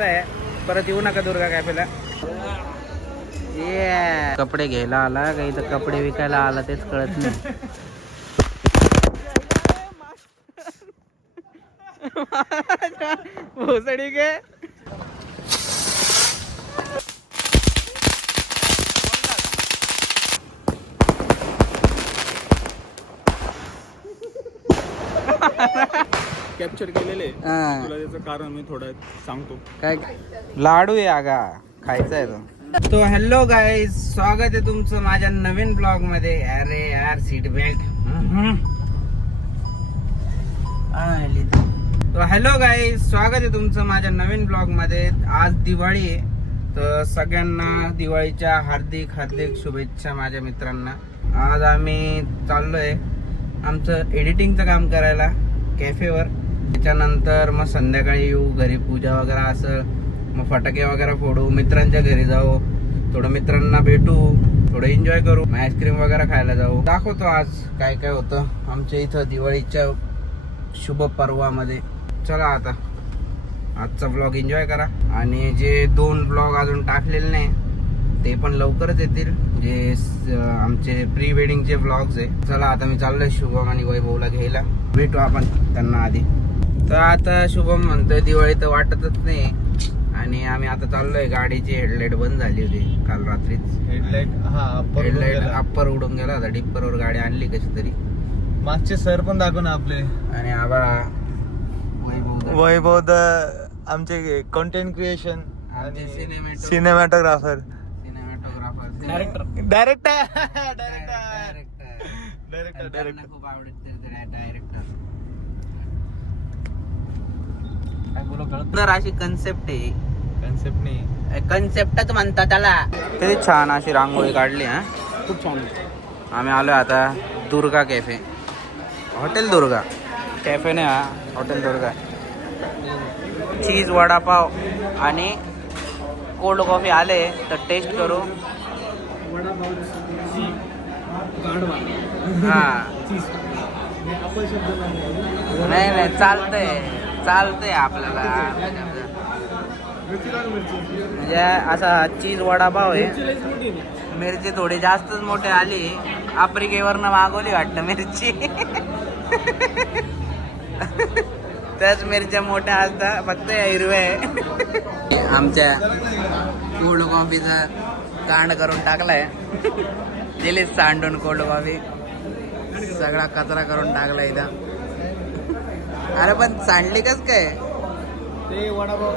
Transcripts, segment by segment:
आहे. परत येऊ नका दुर्गा कॅफेला. ये कपडे घ्यायला आला काही तर कपडे विकायला आला तेच कळत नाही. भोसडी गे कॅप्चर केलेले. तुला त्याचं कारण मी थोडं सांगतो. काय लाडू आहे आगा खायचा आहे तो. हॅलो गाईज, स्वागत आहे तुमचं माझ्या नवीन ब्लॉग मध्ये. अरे यार सीट बेल्ट. तो हॅलो गाईज, स्वागत आहे तुमचं माझ्या नवीन ब्लॉग मध्ये. आज दिवाळी आहे तर सगळ्यांना दिवाळीच्या हार्दिक हार्दिक शुभेच्छा माझ्या मित्रांना. आज आम्ही चाललोय आमचं एडिटिंगचं काम करायला कॅफेवर. त्याच्यानंतर मग संध्याकाळी येऊ घरी, पूजा वगैरे असं, मग फटाके वगैरे फोडू, मित्रांच्या घरी जाऊ, थोडं मित्रांना भेटू, थोडं एन्जॉय करू, आईस्क्रीम वगैरे खायला जाऊ. दाखवतो आज काय काय होतं आमच्या इथं दिवाळीच्या शुभ पर्वामध्ये. चला आता आजचा ब्लॉग एन्जॉय करा. आणि जे 2 ब्लॉग अजून टाकलेले नाही ते पण लवकरच येतील, जे आमचे प्री वेडिंगचे ब्लॉग्स आहे. चला आता मी चाललोय शुभम आणि वैभवला घ्यायला. भेटू आपण त्यांना आधी. तर आता शुभम म्हणतोय दिवाळी तर वाटतच नाही आणि आम्ही आता चाललोय. गाडीची हेडलाईट बंद झाली होती काल रात्रीच. हेडलाईट अप्पर उडून गेला होता. डिप्परवर गाडी आणली कशी तरी. मागचे सर पण दाखव ना आपले. आणि आबा वैभव आमचे कंटेंट क्रिएशन आणि सिनेमॅटोग्राफर डायरेक्टर खूप आवडते डायरेक्टर. तर अशी कन्सेप्ट आहे. कन्सेप्टच म्हणतात त्याला. किती छान अशी रांगोळी काढली. हा खूप छान. आम्ही आलोय आता Durga cafe. Hotel Durga cafe नाही हा, हॉटेल दुर्गा. चीज वडापाव आणि कोल्ड कॉफी आले तर टेस्ट करू. हा नाही चालतंय आपल्याला. म्हणजे असा चीज वडापाव आहे. मिरची थोडी जास्तच मोठी आली. आफ्रिकेवरनं मागवली वाटतं मिरची. त्याच मिरच्या मोठ्या असतात, फक्त हिरव्या आहे. आमच्या कोल्ड कॉफीचा कांड करून टाकलाय. दिलीच सांडून कोल्ड कॉफी. सगळा कचरा करून टाकला इथं. अरे पण सांडली कस काय? ते वडापाव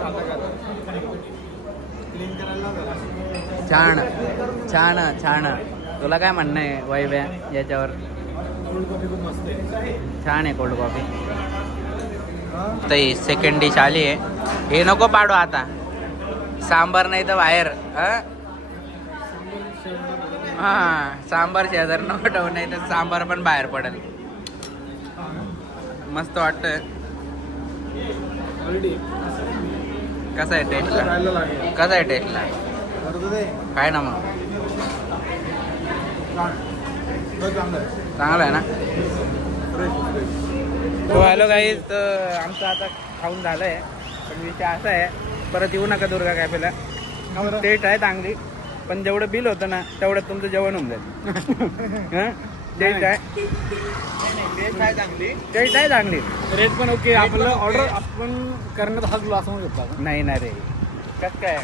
छान छान छान. तुला काय म्हणणं आहे वैभ्या याच्यावर? कोल्ड कॉफी खूप मस्त आहे. छान आहे कोल्ड कॉफी. तर सेकंड डिश आली आहे. हे नको पाडू आता. सांबार नाही तर बाहेर. हा सांबार शेजार नको ठेवू, नाही तर सांबार पण बाहेर पडेल. मस्त वाटतंय. कसं आहे टेस्टला? कसं आहे टेस्टला? काय ना मग चांगलं आहे ना. तो हॅलो गाईज, तर आमचं आता खाऊन झालं आहे. पण विषय असा आहे, परत येऊ नका दुर्गा कॅफेला. टेस्ट आहे चांगली, पण जेवढं बिल होतं ना तेवढं तुमचं जेवण होऊन जाईल. टेस्ट आहे चांगली. रेट पण ओके. आपलं ऑर्डर आपण करण्यात हजलो असं म्हणू शकतो. नाही ना रे, कसं काय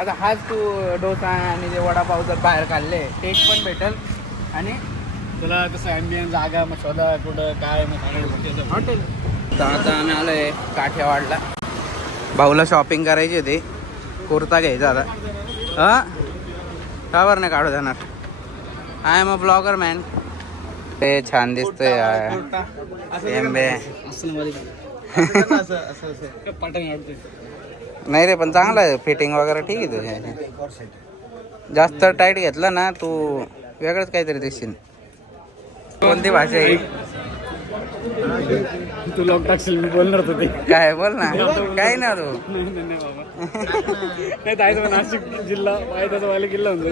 आता हाच तू डोसा आणि जे वडापाव जर बाहेर काढले टेस्ट पण भेटेल. आणि तुला कसं ॲम्बियन्स जागा मग शोधा कुठं काय हॉटेल. तर आता आम्ही आलोय काठियावाडला. भाऊला शॉपिंग करायची होती, कुर्ता घ्यायचा आता. का बरं नाही काढू देणार? I am a blogger man. ते छान दिसतंय. नाही रे, पण चांगलं आहे. फिटिंग वगैरे ठीक आहे तुझ्या. जास्त टाईट घेतलं ना तू वेगळंच काहीतरी दिसशील. कोणती भाषा आहे? तू लॉक टाकशील, मी बोलणार होतो ते. काय बोल ना. काय ना तू नाही जायचं. नाशिक जिल्हा पायथ्याचा वाले किल्ला होतो.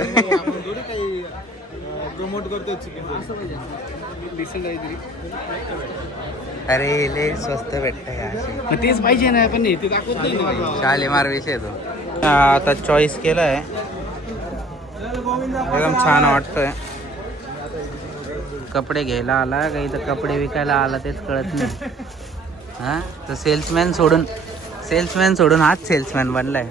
प्रमोट करतोय चिकन. डिसेंट आहे तरी. अरे लय स्वस्त भेटतंय अशी. मग तेच पाहिजे ना, पण ते दाखवत नाही ना काही. शालीमार विषय तो. आता चॉईस केलाय, एकदम छान वाटतंय. कपडे घ्यायला आला का इथं कपडे विकायला आला तेच कळत नाही. हा तर सेल्समॅन सोडून हाच सेल्समॅन बनलाय.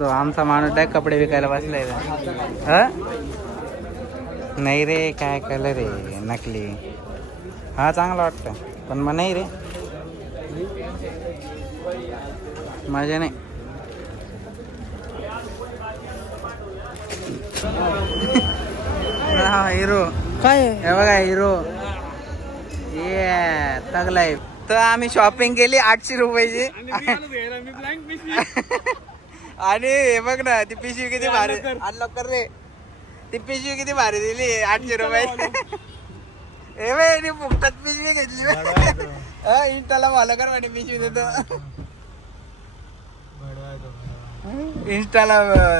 तो आमचा माणूस डायरेक्ट कपडे विकायला बसलाय. हा नाही रे, काय कलर आहे नकली. हा चांगला वाटतं पण मग नाही रे, मजा नाही. हिरो काय हे बघा, हिरो ये तगलाय. तर आम्ही शॉपिंग केली 800 रुपयाची. आणि हे बघ ना, ती पिशवी किती भारी. अनलॉक कर रे. ती पिशवी किती भारी दिली 800 रुपयाची. हे बाई फुकटात पिशवी घेतली. इंस्टाला फॉलो कर म्हणे, पिशवी देतो. इंस्टाला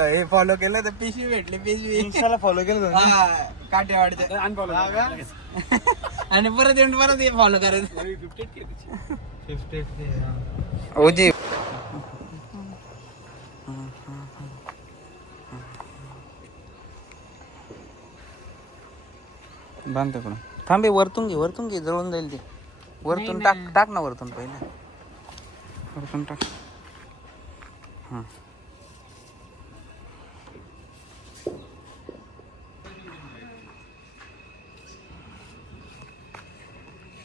हे फॉलो केलं तर पिशवी भेटली. पिशवी इंस्टाला फॉलो केलं हा काटेवाडचे. अनफॉलो आणि परत येऊन परत हे फॉलो करायचं. ओजी बांधते पण थांबे. वरतून घे जळून जाईल ते. वरतून टाक ना वरतून पहिले. वरतून टाक. हां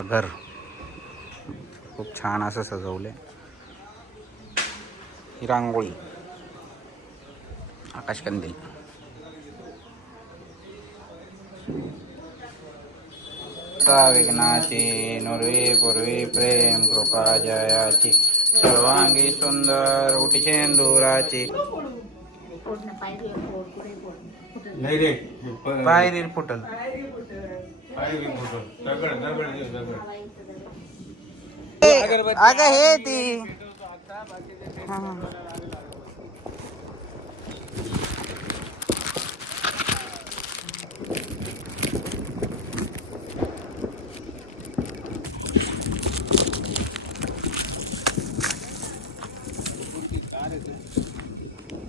घर खूप छान असं सजवलंय. ही रांगोळी, आकाशकंदील. विघ्नाची नुरवी पूर्वी प्रेम कृपा जयाची, सर्वांगी सुंदर उठी चेंदुराची. नाही रे, बाहेरील फुटल. अगं हे ती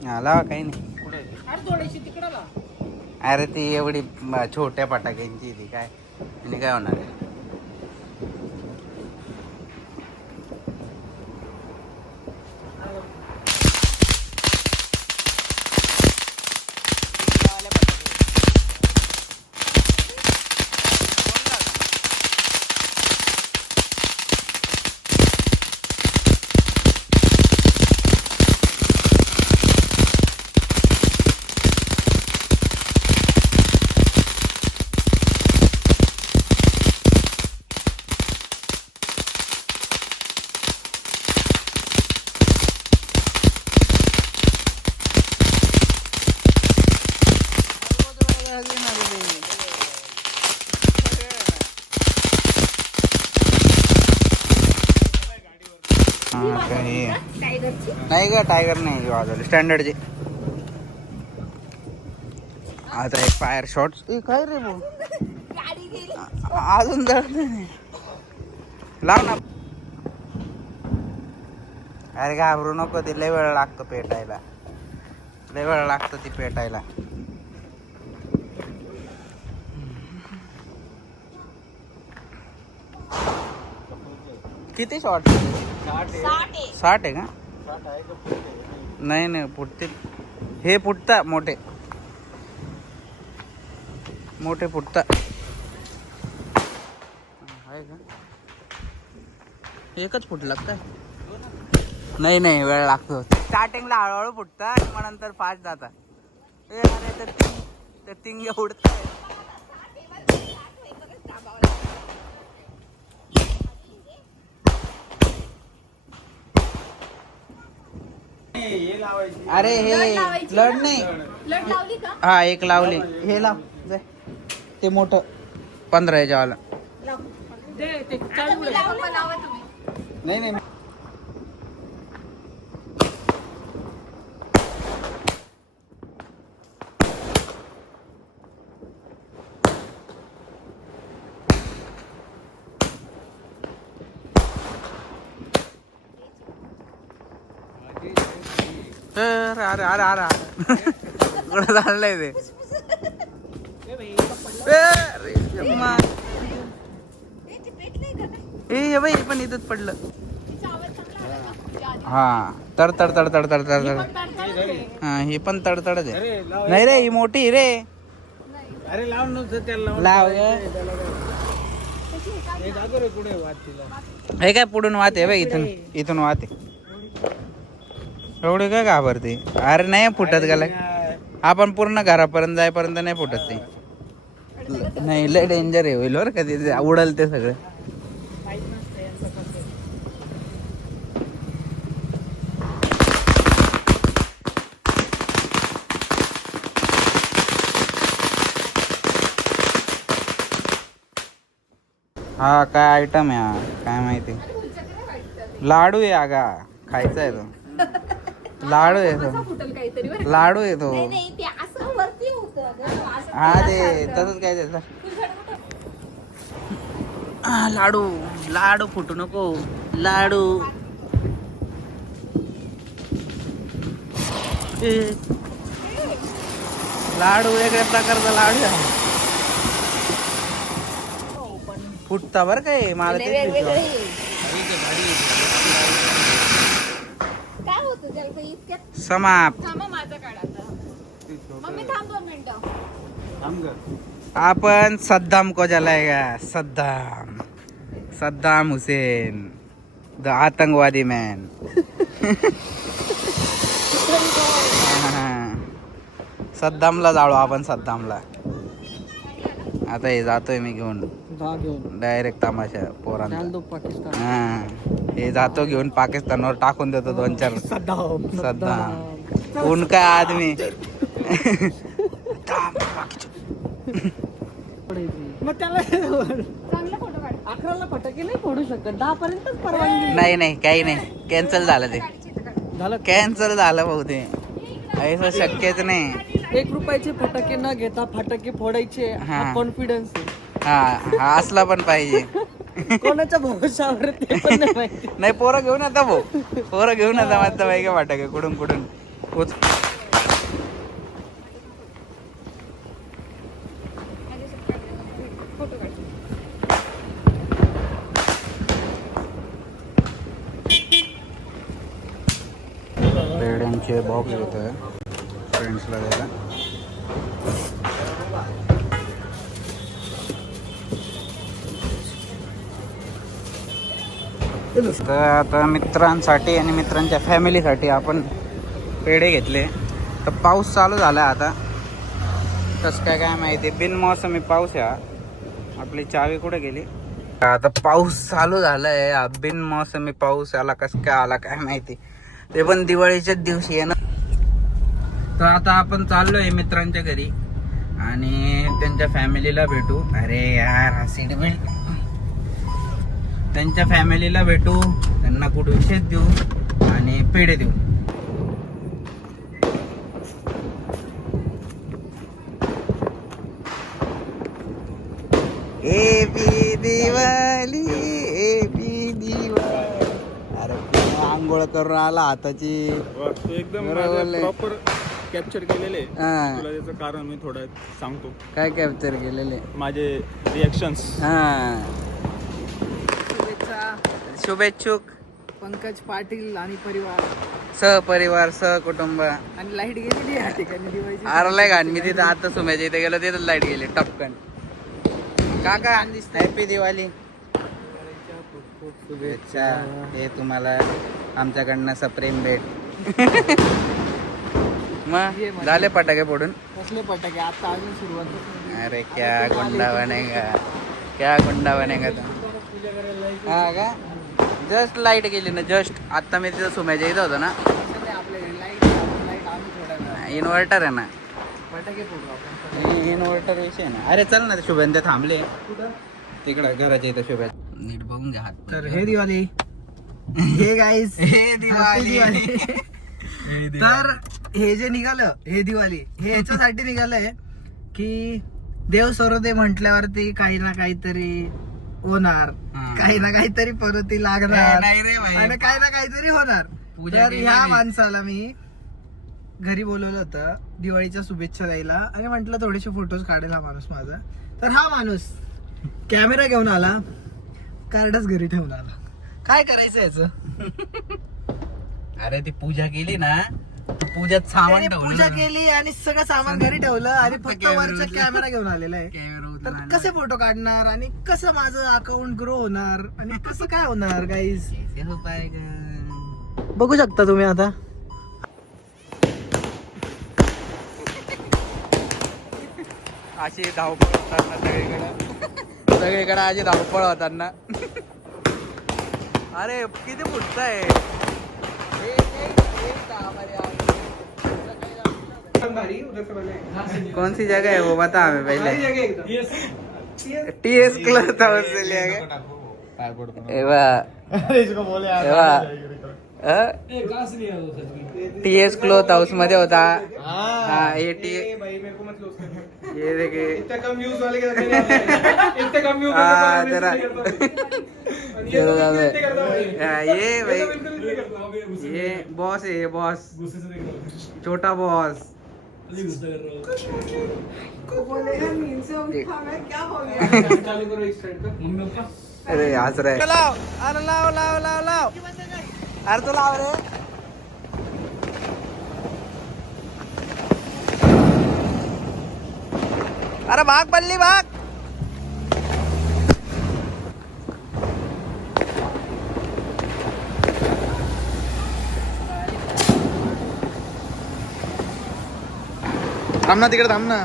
आला काही नाही. अरे ती एवढी छोट्या फटाक्यांची ती काय आणि काय होणार आहे. नाही का टायगर नाही वाजवले स्टँडर्डचे. आता एक फायर शॉट. काय रे भाऊ, अजून जर लाव ना. अरे घाबरू नको, ते लय वेळ लागतो पेटायला. लय वेळ लागतो ती पेटायला. किती शॉट? 60 आहे का? नाही फुटतील. हे फुटता मोठे फुटता आहे का? एकच फुटला काय? नाही वेळ लागतो. स्टार्टिंगला हळूहळू फुटता आणि मग नंतर फास्ट जाता. तर तिंग उडत. अरे हे लढ नाही. हा एक लावली. हे लाव ते मोठं 15 वाला. नाही अरे अरे अरे अरे कुठं चाललंय ते अरे मा. ए बाई पण इथंच पडलं. हा तड तड तड तड तड तड तड. हा ही पण तडतडच आहे. नाही रे ही मोठी रे. अरे लाव नव्हतं त्याला लाव जातो रे पुढे वाट तिला. हे काय पुढून वाहते बाई इथून इथून वाहते. एवढे काय घाबरते. अरे नाही फुटत गेला आपण पूर्ण घरापर्यंत जाईपर्यंत नाही फुटत ते. नाही लय डेंजर आहे होईल बरं का ते उडल ते सगळं. हा काय आयटम आहे हा काय माहिती. लाडू आहे अगा खायचा आहे तो. लाडू आहे तो. लाडू आहे तो. हा ते तसंच काय त्याचं. लाडू लाडू फुटू नको लाडू. लाडू वेगळ्या प्रकारचा लाडू आहे. फुटता बर काय मला तेच समाप्त. आपण सद्दाम को जलाएगा. सद्दाम सद्दाम हुसेन द आतंकवादी मॅन. सद्दामला जाळू आपण सद्दामला. आता हे जातोय मी घेऊन डायरेक्ट तमाशा पोरांना. पाकिस्तान. हा हे जातो घेऊन पाकिस्तानवर टाकून देतो 2-4. सद्दाम उनका आदमी. मग त्याला 11ला फटाके नाही फोडू शकत. 10 पर्यंतच परवानगी. नाही काही नाही कॅन्सल झालं ते. झालं कॅन्सल झालं भाऊ ते. असं शक्यच नाही. 1 रुपयाचे फटाके न घेता फटाके फोडायचे हा कॉन्फिडन्स. हा हा असला पण पाहिजे. कोणाच्या भरोशावर ते पण नाही माहिती. नाही पोरं घेऊन आता भाऊ. पोरं घेऊन आता मस्त पाहिजे फटाके कुठून कुठून. पेड्यांचे बॉक्स येत आहे फ्रेंड्सला द्यायला. तर आता मित्रांसाठी आणि मित्रांच्या फॅमिलीसाठी आपण पेढे घेतले. तर पाऊस चालू झाला आता. कसं काय माहिती बिनमौसमी पाऊस आहे. आपली चावी कुठे गेली. आता पाऊस चालू झालाय. बिनमौसमी पाऊस आला कसं काय आला काय माहिती. ते पण दिवाळीच्याच दिवशी आहे ना. तर आता आपण चाललोय मित्रांच्या घरी आणि त्यांच्या फॅमिलीला भेटू. अरे यार हा सीट बेल्ट. त्यांच्या फॅमिलीला भेटू. त्यांना कुठे विशेष देऊ आणि पेढे देऊ. Happy Diwali happy Diwali. अरे आंघोळ करून आला हाताची. एकदम प्रॉपर कॅप्चर केलेले. तुला त्याचं कारण मी थोडं सांगतो. काय कॅप्चर केलेले माझे रिएक्शन्स. शुभेच्छुक पंकज पाटील आणि परिवार सहपरिवार सहकुटुंब. आणि लाईट गेलेली या ठिकाणी दिवाळीची. आरलाय घाण. मी तिथं आता सुम्याच्या इथे गेलो तिथं लाईट गेली टपकन. काका हॅपी दिवाळी. शुभेच्छा. हे तुम्हाला आमच्याकडनं सप्रेम भेट. मग झाले फटाके फोडून. कसले फटाके आता अजून सुरुवात. अरे क्या गुंडा बनेगा क्या गुंडा बनेगा तो. हा का जस्ट लाईट गेली ना जस्ट. आता मी तिथं सुम्याच्या इथं होतो ना. इन्व्हर्टर आहे ना. फटाके फोडू आपण. इन्व्हर्टर विषय ना. अरे चल ना शुभेन ते थांबले तिकडं घराच्या इथं. शुभेन नीट बघून घ्या. तर हे दिवाळी हे गाईस हे दिवाळी. तर हे जे निघालं हे दिवाळी हे याच्यासाठी निघालंय की देव सरोदे म्हटल्यावरती काही ना काहीतरी होणार. काही ना काहीतरी परोती लागणार नाही रे भाई. आणि काही ना काहीतरी होणार. तर ह्या माणसाला मी घरी बोलवलं होतं दिवाळीच्या शुभेच्छा द्यायला आणि म्हटलं थोडेसे फोटोज काढेल हा माणूस माझा. तर हा माणूस कॅमेरा घेऊन आला, कार्डच घरी ठेवून आला. काय करायचं याचं? अरे ती पूजा केली ना, पूजात सामान त्याने ठेवलं पूजा ना. केली आणि सगळं सामान घरी ठेवलं आणि फक्त कॅमेरा वरचा उचलला. कॅमेरा घेऊन आलेला आहे. कॅमेरा तर उचलून कसे फोटो काढणार आणि कसं माझं अकाउंट ग्रो होणार आणि कसं काय होणार गाईज आणला. हो पाएगा. बघू शकता तुम्ही आता. अशी धावपळ होतात ना सगळीकडे, सगळीकडे अशी धावपळ होतात ना. अरे किती फुटत आहे. कौन सी जगह है वो बता हमें पहले. TS क्लॉथ हाउस से लिया गया. TS क्लॉथ हाउस मध्ये होता. हाँ ये ये देखिए. हाँ जरा ये भाई ये बॉस है, ये बॉस, छोटा बॉस. अरे हंस रहा है. लाव, अरे लाव लाव लाव लाव, अरे तो लाव रे. अरे भाग बल्ली भाग. थांब ना तिकडे, थांब ना.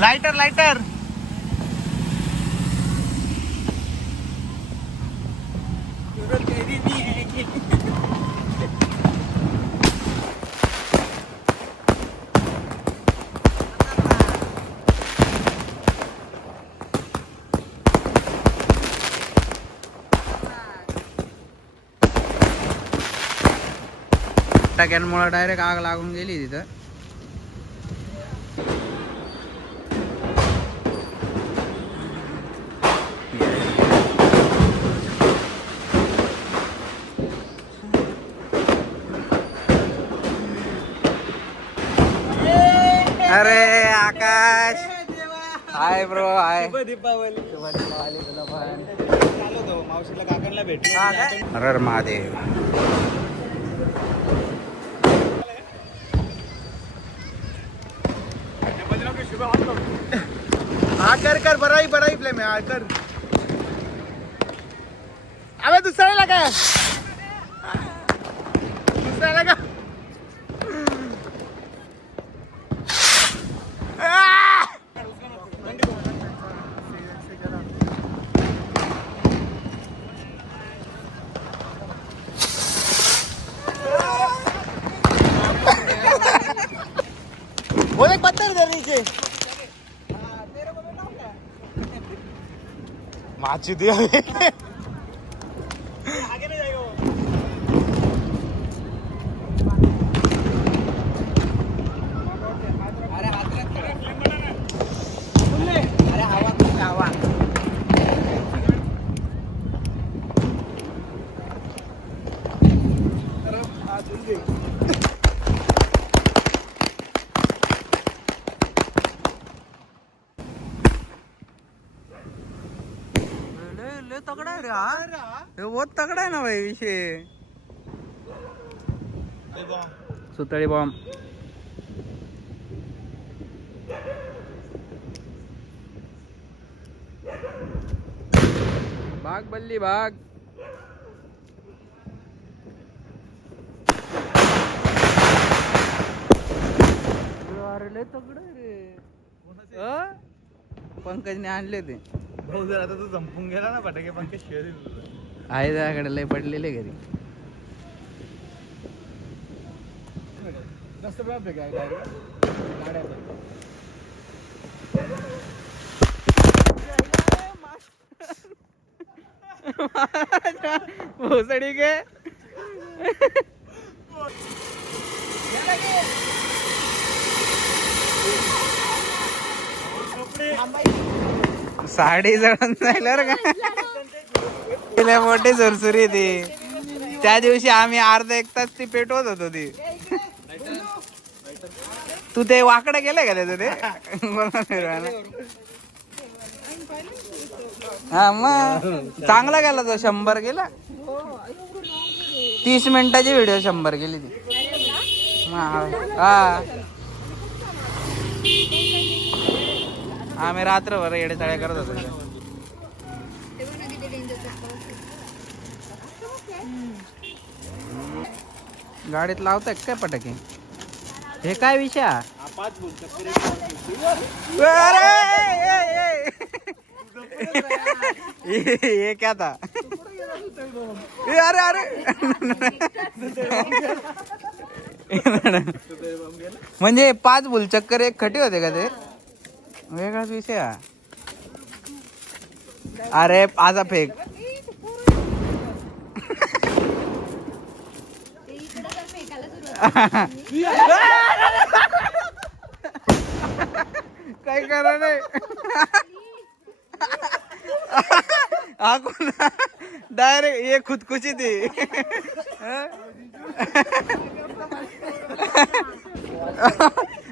Lighter lighter. टाक्यांमुळे डायरेक्ट आग लागून गेली तिथं. अरे आकाश, हाय ब्रो, हाय. मावशीला काकांना भेटलो. हर महादेव. हा कर बराई बराई प्ले में कर. अबे दुसऱ्याला काय, दुसऱ्याला का. वो एक पत्थर इधर नीचे. माची दिया. तगड़ा है रे हा. हे बहुत तगड़ा है ना भाई विषय. सुतळी बॉम्ब. भाग बल्ली भाग. अरे लय तगड़ा है रे. पंकजने आणले ते. भाऊ जर आता तू संपून गेला ना फटाके पंखे शेअर आहे त्याकडे लय पडलेले घरी. जास्त प्रॉब्लेम आहे काय गाड्या. भोसडी के. साडी जळून जाईल बरं का. तिला मोठी सुरसुरी ती. त्या दिवशी आम्ही अर्धा एक तास ती पेटवत होतो ती. तू ते वाकडं केलंय का त्याचं ते बोला फिरवायला. हा मग चांगला गेला तो 100 गेला. 30 मिनिटाची व्हिडिओ 100 गेली ती. हा आम्ही रात्रभर येडेचाळे करत होतो. गाडीत लावताय काय पटाके. हे काय विषय. ये क्या था. अरे अरे म्हणजे 5 भुलचक्कर एक खटी होते का ते. वेगळाच विषय हा. अरे आजा फेक. काय करा नाही. डायरेक्ट ये खुदकुशी थी.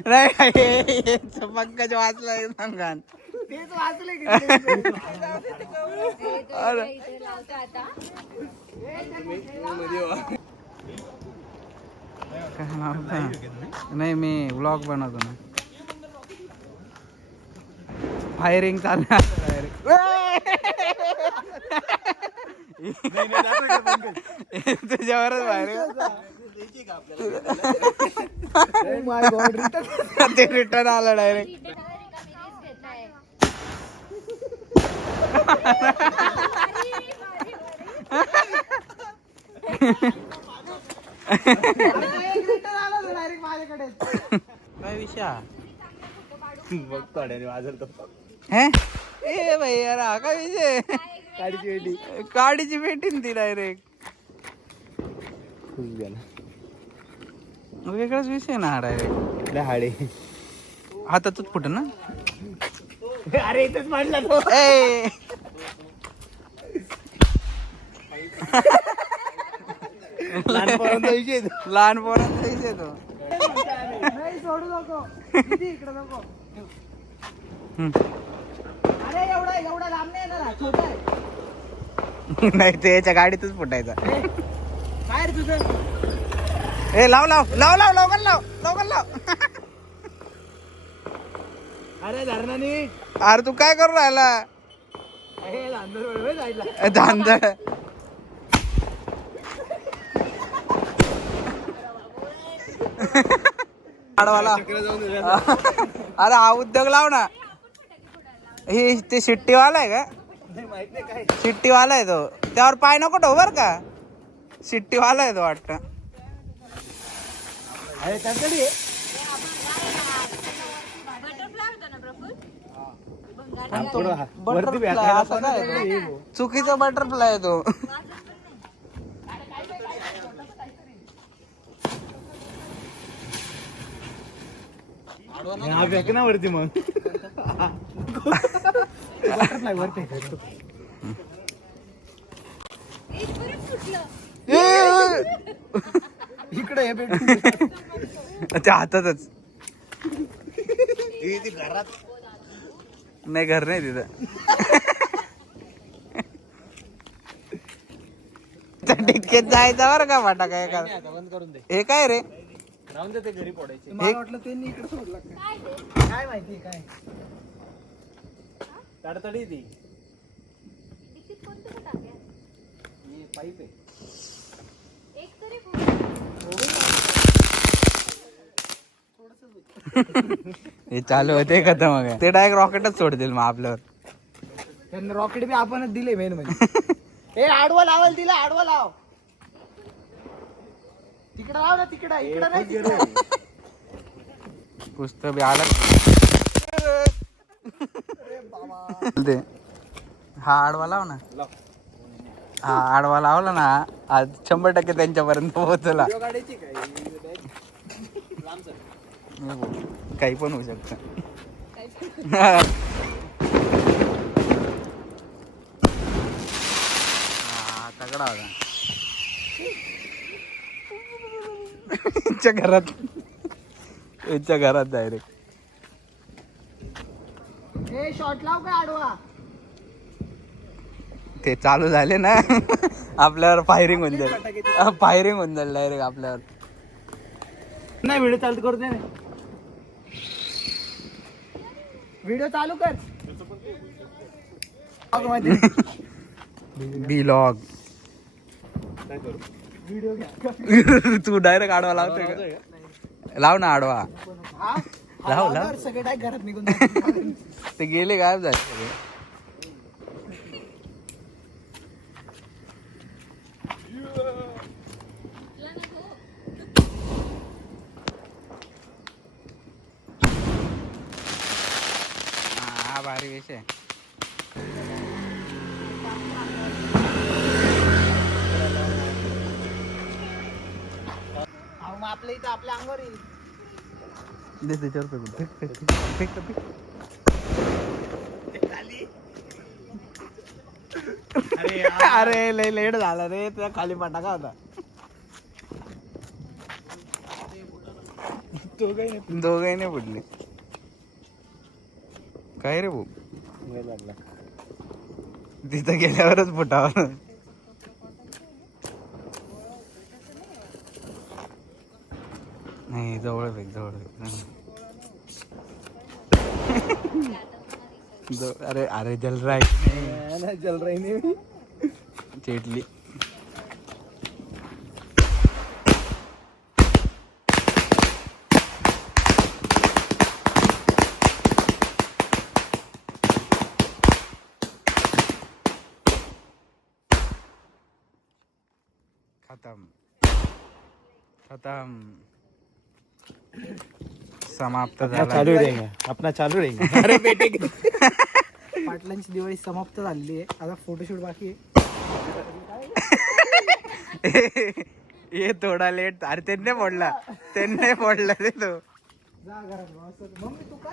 नाही पंकज वाचलाय सांगान. नाही मी व्लॉग बनवतो ना. फायरिंग चालणार. तुझ्यावरच फायरिंग. ते रिटर्न आलं डायरेक्ट. काय विषय हे ए भाई यार हा काय विषय. काडीची पेटी ती डायरेक्ट. वेगळाच विषय ना हा डायरेक्ट. हाडे हातातच फुट ना. अरे इथंच मांडला तो. लहान पोरांचा विषय तो. सोडू नको इकडे नको. अरे एवढा लांब नाही येणार. छोटा आहे. नाही ते याच्या गाडीतच फुटायचा. काय रे तुझं. ए लाव लाव लाव लाव लवकर लाव लवकर लाव. अरे धरणा नी. अरे तू काय करू राहिला. धांदळ. आडवाला. अरे हा उद्योग लाव ना. हे ते शिट्टीवाला आहे का. शिट्टीवाला आहे तो. त्यावर पाय नको ठेवू बर का. शिट्टीवाला आहे तो वाटतं. चुकीचा बटरफ्लाय आहे तो. वरती मग बटरफ्लाय वरती. इकडे हे त्या हातातच. घरात नाही. घर नाही तिथं. टिकेत जायचा बरं का फटाका एका. हे काय रे. राहून दे ते घरी पडायचे. मला वाटलं त्यांनी इकडे सोडला काय माहिती काय. तडतडी ती पाईप आहे. हे चालू होते का मग ते डायरेक्ट रॉकेटच सोडतील मग आपल्यावर. त्यांना रॉकेट बी आपणच दिले मेन म्हणजे. हे आडवा लावाल दिला. आडवा लाव. तिकडे लाव ना. तिकडे इकडे नाही. पुस्तक बी आलं. हा आडवा लाव ना. हा आडवा लावला ना आज 100% त्यांच्यापर्यंत पोहोचला. काही पण होऊ शकत. तगडा होता. यांच्या घरात डायरेक्ट शॉट लाव का आडवा. ते चालू झाले ना आपल्यावर फायरिंग होऊन जाईल. फायरिंग होऊन जाईल डायरेक्ट आपल्यावर. नाही व्हिडिओ चालू करू दे ना. व्हिडिओ चालू कर. बिलॉग व्हिडिओ घ्या. तू डायरेक्ट आडवा लावतोय का? लाव ना आडवा. लाव लाव. सगळे काय घरात निघून जातील. ते गेले गायब झाले सगळे. हा भारी विषय. मग आपल्या इथं आपल्या अंगावर येईल. अरे लय लेट झाला रे. तुला खाली फटाका होता. दोघही नाही फुटले. काय रे भाऊ तिथं गेल्यावरच फुटावं. नाही जवळ फेक जवळ फेक. अरे अरे जल रहा है. जल रही नहीं. चेटली. खत्म खत्म. समाप्त झाला. चालू रहेगा अपना चालू रहेगा. अरे बेटे पाटलांची दिवाळी समाप्त झालेली आहे. आता फोटोशूट बाकी आहे. ये थोडा लेट. अरे त्यांनी फोडला रे तो. जा घरात. मम्मी तू काय